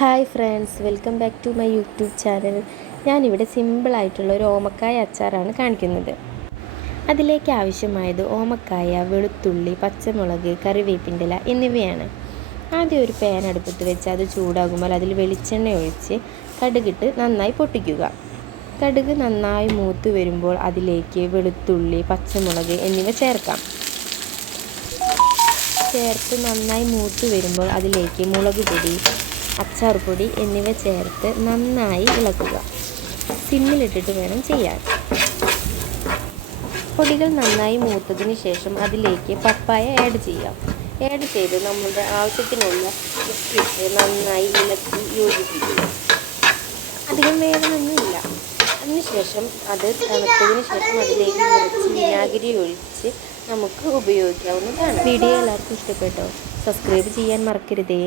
Hi friends welcome back to my YouTube channel. ഞാനിവിടെ സിമ്പിളായിട്ടുള്ള ഒരു ഓമക്കായ അച്ചാറാണ് കാണിക്കുന്നത്. അതിലേക്ക് ആവശ്യമായത് ഓമക്കായ വെളുത്തുള്ളി പച്ചമുളക് കറിവേപ്പിന്റെ ഇല എന്നിവയാണ്. ആദ്യം ഒരു പാൻ അടുപ്പത്ത് വെച്ച് അത് ചൂടാകുമ്പോൾ അതിൽ വെളിച്ചെണ്ണ ഒഴിച്ച് കടുകിട്ട് നന്നായി പൊട്ടിക്കുക. കടുക് നന്നായി മൂത്ത് വരുമ്പോൾ അതിലേക്ക് വെളുത്തുള്ളി പച്ചമുളക് എന്നിവ ചേർക്കാം. ചേർത്ത് നന്നായി മൂത്ത് വരുമ്പോൾ അതിലേക്ക് മുളക് പൊടി അച്ചാർ പൊടി എന്നിവ ചേർത്ത് നന്നായി ഇളക്കുക. സിമ്മിലിട്ടിട്ട് വേണം ചെയ്യാൻ. പൊടികൾ നന്നായി മൂത്തതിന് ശേഷം അതിലേക്ക് പപ്പായ ആഡ് ചെയ്യാം. ആഡ് ചെയ്ത് നമ്മുടെ ആവശ്യത്തിനുള്ള ഉപ്പിട്ട് നന്നായി ഇളക്കി യോജിപ്പിക്കുക. അധികം വേണമെന്നില്ല അതിനുശേഷം അത് തണുത്തതിന് ശേഷം അതിലേക്ക് കുറച്ച് വിനാഗിരി ഒഴിച്ച് നമുക്ക് ഉപയോഗിക്കാവുന്നതാണ്. വീഡിയോ എല്ലാവർക്കും ഇഷ്ടപ്പെട്ടോ? സബ്സ്ക്രൈബ് ചെയ്യാൻ മറക്കരുതേ.